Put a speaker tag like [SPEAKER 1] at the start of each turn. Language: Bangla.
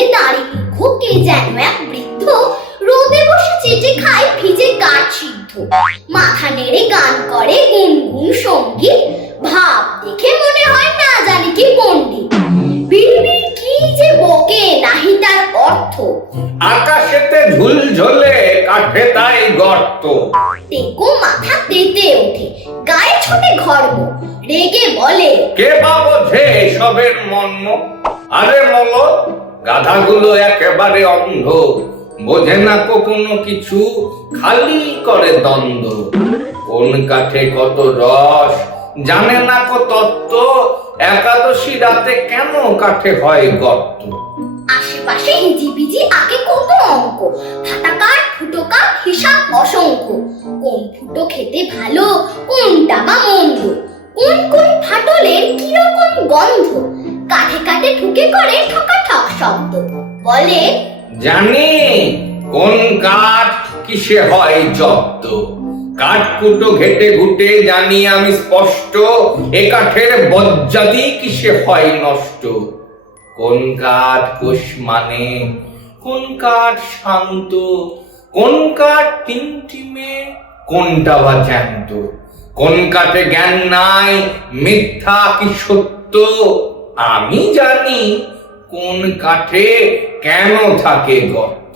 [SPEAKER 1] সঙ্গে দাঁড়ি ভিক্ষুকে যেন এক বৃদ্ধ রোদে বসে চেটে খায় ভিজে কাঠ সিদ্ধ। মাথা নেড়ে গান করে গুনগুন সঙ্গী। ভাব দেখে মনে হয় না জানি কি পণ্ডিত। বিড়বিড় কি যে বকে নাহি তার অর্থ।
[SPEAKER 2] আকাশেতে কাঠে তাই গর্ত।
[SPEAKER 1] মাথা তেতে ওঠে গায়ে ছোটে ঘর্ম। রেগে বলে
[SPEAKER 2] কে বা বোঝে সবের মর্ম? আরে মলো গাধাগুলো একেবারে অন্ধ। বোঝে না কোনো কিছু, খালি করে দ্বন্দ্ব। কোন কাঠে কত রস, জানে না কো তত্ত্ব, একাদশী রাতে কেন কাঠে হয় গর্ত
[SPEAKER 1] আশেপাশে আগে কত অঙ্ক? ফাটাকার ফুটোকা হিসাব অসংখ্য। কোন ফুটো খেতে ভালো, কোনটা বা মন্দ? ঠুকে করে ঠকা ঠক শব্দ। বলে,
[SPEAKER 2] জানি কোন কাঠ কিসে হয় জব্দ। কাঠ কুটো ঘেটে ঘুটে জানি আমি স্পষ্ট, এ কাঠের কিসে হয় নষ্ট। কোন কাঠ কোষ মানে কোন কাঠ শান্ত, কোন কাঠ টিমটিমে কোনটা বা জ্যান্ত? কোন কাঠে জ্ঞান নাই, মিথ্যা কি সত্য? আমি জানি কোন কাঠে কেন থাকে গর্ত।